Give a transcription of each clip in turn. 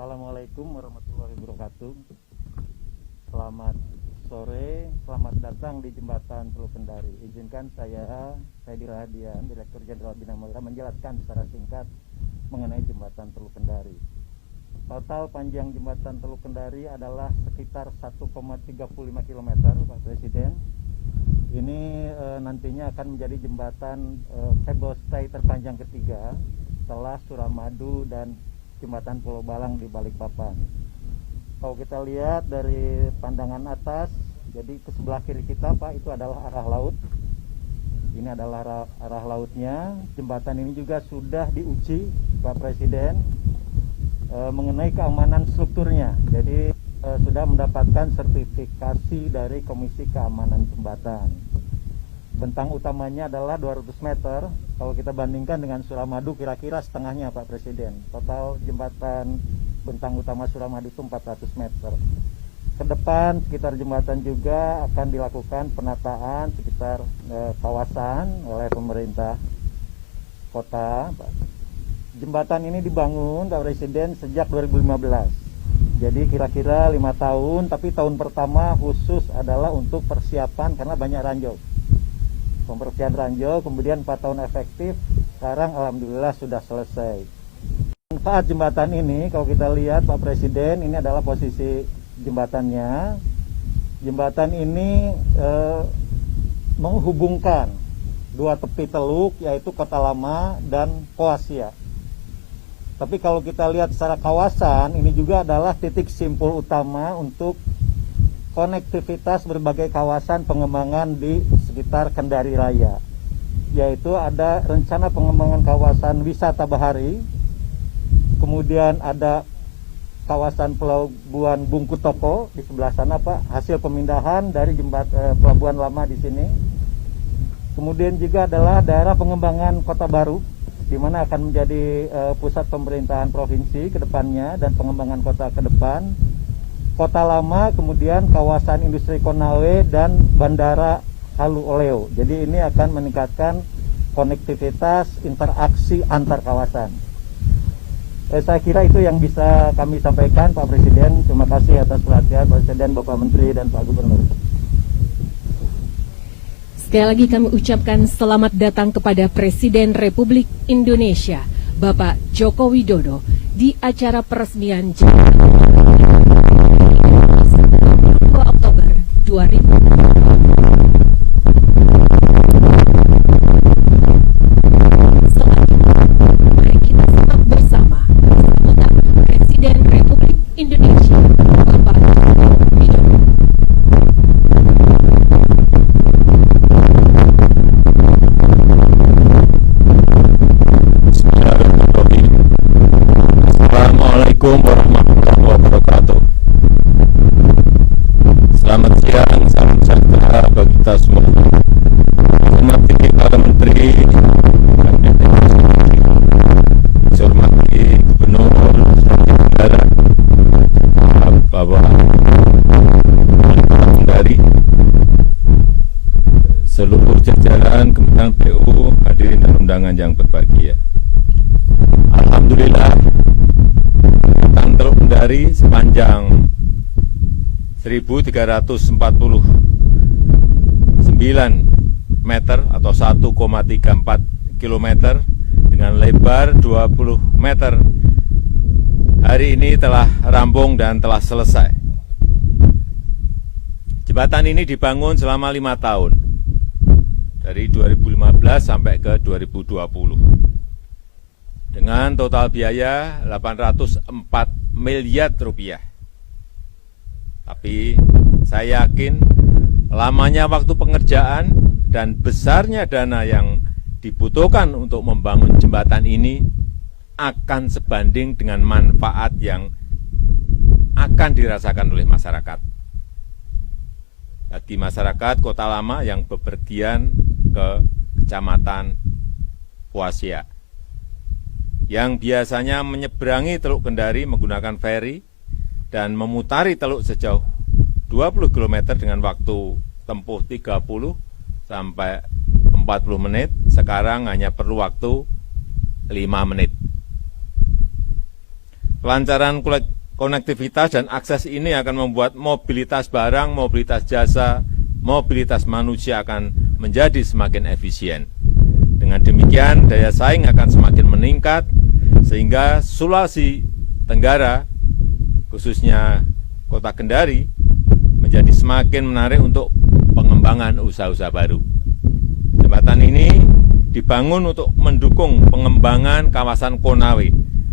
Assalamualaikum warahmatullahi wabarakatuh. Selamat sore, selamat datang di Jembatan Teluk Kendari. Izinkan saya Dirahadian, Direktur Jenderal Bina Marga, menjelaskan secara singkat mengenai Jembatan Teluk Kendari. Total panjang Jembatan Teluk Kendari adalah sekitar 1,35 km, Pak Presiden. Ini nantinya akan menjadi jembatan cable stay terpanjang ketiga setelah Suramadu dan Jembatan Pulau Balang di Balikpapan. Kalau kita lihat dari pandangan atas, jadi ke sebelah kiri kita, Pak, itu adalah arah laut. Ini adalah arah lautnya. Jembatan ini juga sudah diuji, Pak Presiden, mengenai keamanan strukturnya. Jadi sudah mendapatkan sertifikasi dari Komisi Keamanan Jembatan. Bentang utamanya adalah 200 meter. Kalau kita bandingkan dengan Suramadu, kira-kira setengahnya, Pak Presiden. Total jembatan bentang utama Suramadu itu 400 meter. Ke depan sekitar jembatan juga akan dilakukan penataan sekitar kawasan oleh pemerintah kota. Jembatan ini dibangun, Pak Presiden, sejak 2015. Jadi kira-kira 5 tahun, tapi tahun pertama khusus adalah untuk persiapan karena banyak ranjau. Pembersihan ranjau, kemudian 4 tahun efektif, sekarang alhamdulillah sudah selesai. Manfaat jembatan ini, kalau kita lihat, Pak Presiden, ini adalah posisi jembatannya. Jembatan ini menghubungkan dua tepi teluk, yaitu Kota Lama dan Poasia. Tapi kalau kita lihat secara kawasan, ini juga adalah titik simpul utama untuk konektivitas berbagai kawasan pengembangan di sekitar Kendari Raya, yaitu ada rencana pengembangan kawasan wisata bahari, kemudian ada kawasan pelabuhan Bungku Toko di sebelah sana, Pak, hasil pemindahan dari pelabuhan lama di sini. Kemudian juga adalah daerah pengembangan Kota Baru, di mana akan menjadi pusat pemerintahan provinsi ke depannya dan pengembangan kota ke depan. Kota Lama, kemudian kawasan industri Konawe dan Bandara Halu Oleo. Jadi ini akan meningkatkan konektivitas interaksi antar kawasan. Saya kira itu yang bisa kami sampaikan, Pak Presiden. Terima kasih atas perhatian Presiden, Bapak Menteri, dan Pak Gubernur. Sekali lagi kami ucapkan selamat datang kepada Presiden Republik Indonesia, Bapak Joko Widodo, di acara peresmian Jembatan 2 Oktober 2020. Selanjutnya, mari kita simak bersama sambutan Presiden Republik Indonesia, Bapak Joko Widodo. Assalamualaikum warahmatullahi wabarakatuh. Selamat siang, salam sejahtera bagi kita semua. Hormati para menteri, saya hormati Gubernur Sulawesi Tenggara, Bapak Wali Kota Kendari, seluruh jajaran Kementerian PU, hadirin dan undangan yang berbahagia. Alhamdulillah, Jembatan Teluk Kendari sepanjang 1.349 meter atau 1,34 km dengan lebar 20 meter hari ini telah rampung dan telah selesai. Jembatan ini dibangun selama 5 tahun, dari 2015 sampai ke 2020. Dengan total biaya 804 miliar rupiah. Tapi saya yakin lamanya waktu pengerjaan dan besarnya dana yang dibutuhkan untuk membangun jembatan ini akan sebanding dengan manfaat yang akan dirasakan oleh masyarakat. Bagi masyarakat Kota Lama yang bepergian ke Kecamatan Poasia, yang biasanya menyeberangi Teluk Kendari menggunakan feri dan memutari teluk sejauh 20 km dengan waktu tempuh 30 sampai 40 menit, sekarang hanya perlu waktu 5 menit. Kelancaran konektivitas dan akses ini akan membuat mobilitas barang, mobilitas jasa, mobilitas manusia akan menjadi semakin efisien. Dengan demikian, daya saing akan semakin meningkat, sehingga Sulawesi Tenggara, khususnya Kota Kendari, menjadi semakin menarik untuk pengembangan usaha-usaha baru. Jembatan ini dibangun untuk mendukung pengembangan kawasan Konawe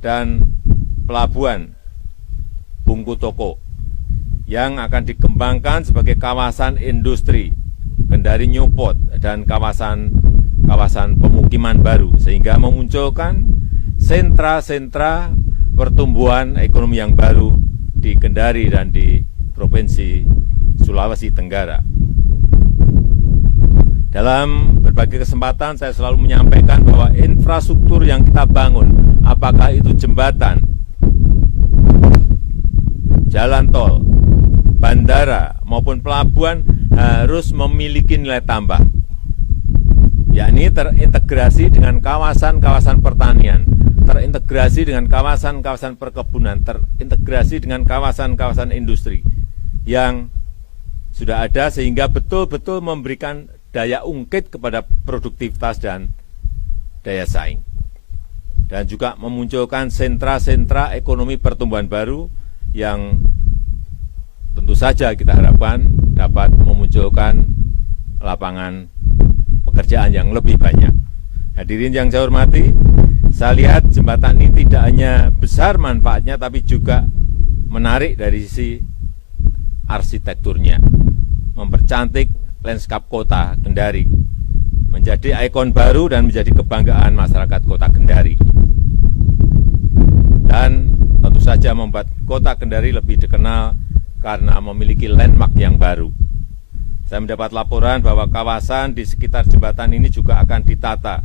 dan pelabuhan Bungku Toko yang akan dikembangkan sebagai kawasan industri Kendari Newport dan kawasan pemukiman baru, sehingga memunculkan sentra-sentra pertumbuhan ekonomi yang baru di Kendari dan di Provinsi Sulawesi Tenggara. Dalam berbagai kesempatan saya selalu menyampaikan bahwa infrastruktur yang kita bangun, apakah itu jembatan, jalan tol, bandara, maupun pelabuhan, harus memiliki nilai tambah, yakni terintegrasi dengan kawasan-kawasan pertanian, terintegrasi dengan kawasan-kawasan perkebunan, terintegrasi dengan kawasan-kawasan industri yang sudah ada, sehingga betul-betul memberikan daya ungkit kepada produktivitas dan daya saing. Dan juga memunculkan sentra-sentra ekonomi pertumbuhan baru yang tentu saja kita harapkan dapat memunculkan lapangan pekerjaan yang lebih banyak. Hadirin yang saya hormati, saya lihat jembatan ini tidak hanya besar manfaatnya, tapi juga menarik dari sisi arsitekturnya, mempercantik lanskap kota Kendari, menjadi ikon baru dan menjadi kebanggaan masyarakat kota Kendari. Dan tentu saja membuat kota Kendari lebih dikenal karena memiliki landmark yang baru. Saya mendapat laporan bahwa kawasan di sekitar jembatan ini juga akan ditata,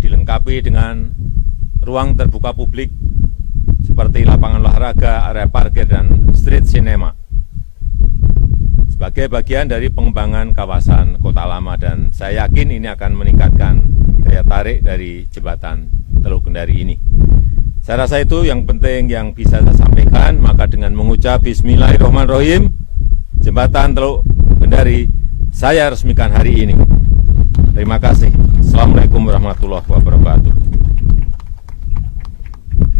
dilengkapi dengan ruang terbuka publik seperti lapangan olahraga, area parkir, dan street cinema, sebagai bagian dari pengembangan kawasan Kota Lama, dan saya yakin ini akan meningkatkan daya tarik dari jembatan Teluk Kendari ini. Saya rasa itu yang penting yang bisa saya sampaikan, maka dengan mengucap Bismillahirrahmanirrahim, jembatan Teluk Kendari saya resmikan hari ini. Terima kasih. Assalamualaikum warahmatullahi wabarakatuh.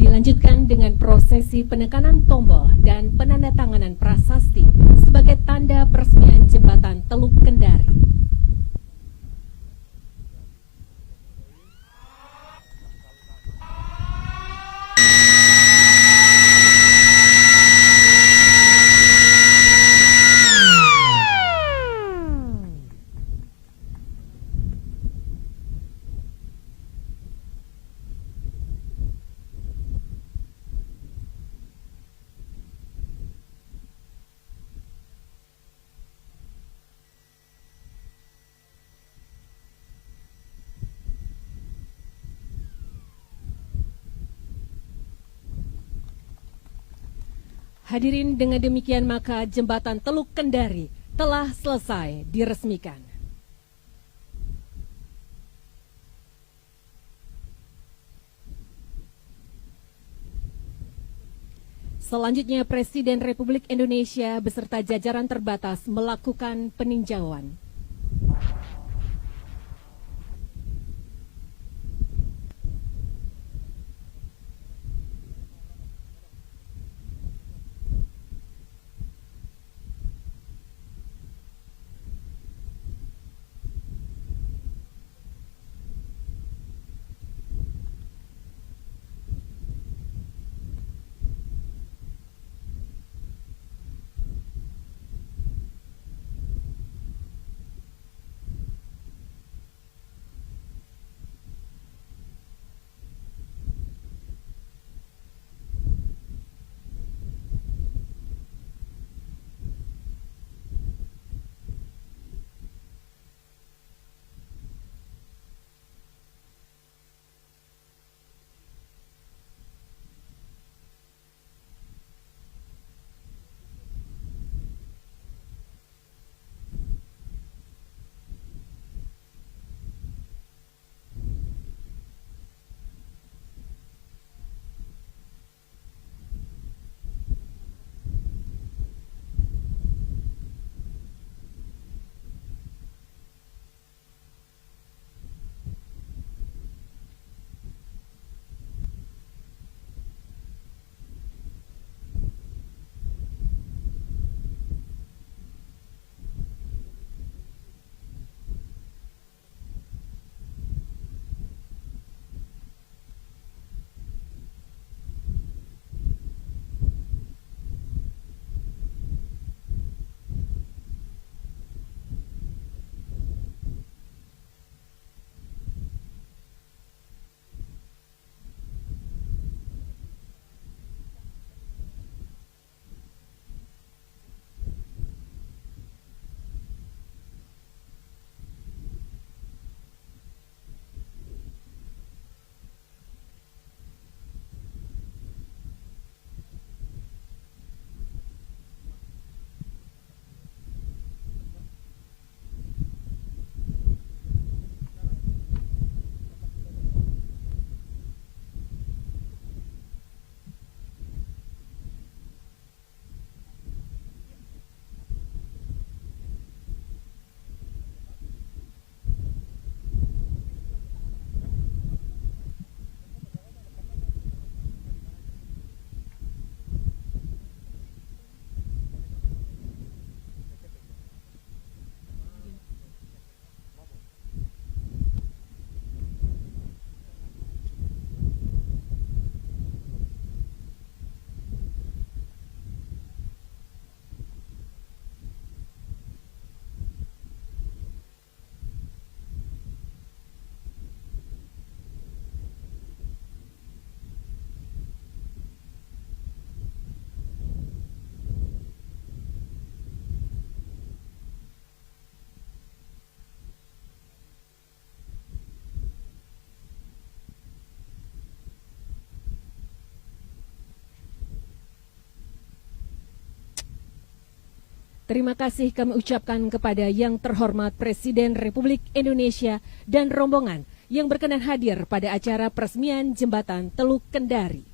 Dilanjutkan dengan prosesi penekanan tombol dan penandatanganan prasasti sebagai tanda peresmian jembatan Teluk Kendari. Hadirin, dengan demikian maka jembatan Teluk Kendari telah selesai diresmikan. Selanjutnya Presiden Republik Indonesia beserta jajaran terbatas melakukan peninjauan. Terima kasih kami ucapkan kepada yang terhormat Presiden Republik Indonesia dan rombongan yang berkenan hadir pada acara peresmian Jembatan Teluk Kendari.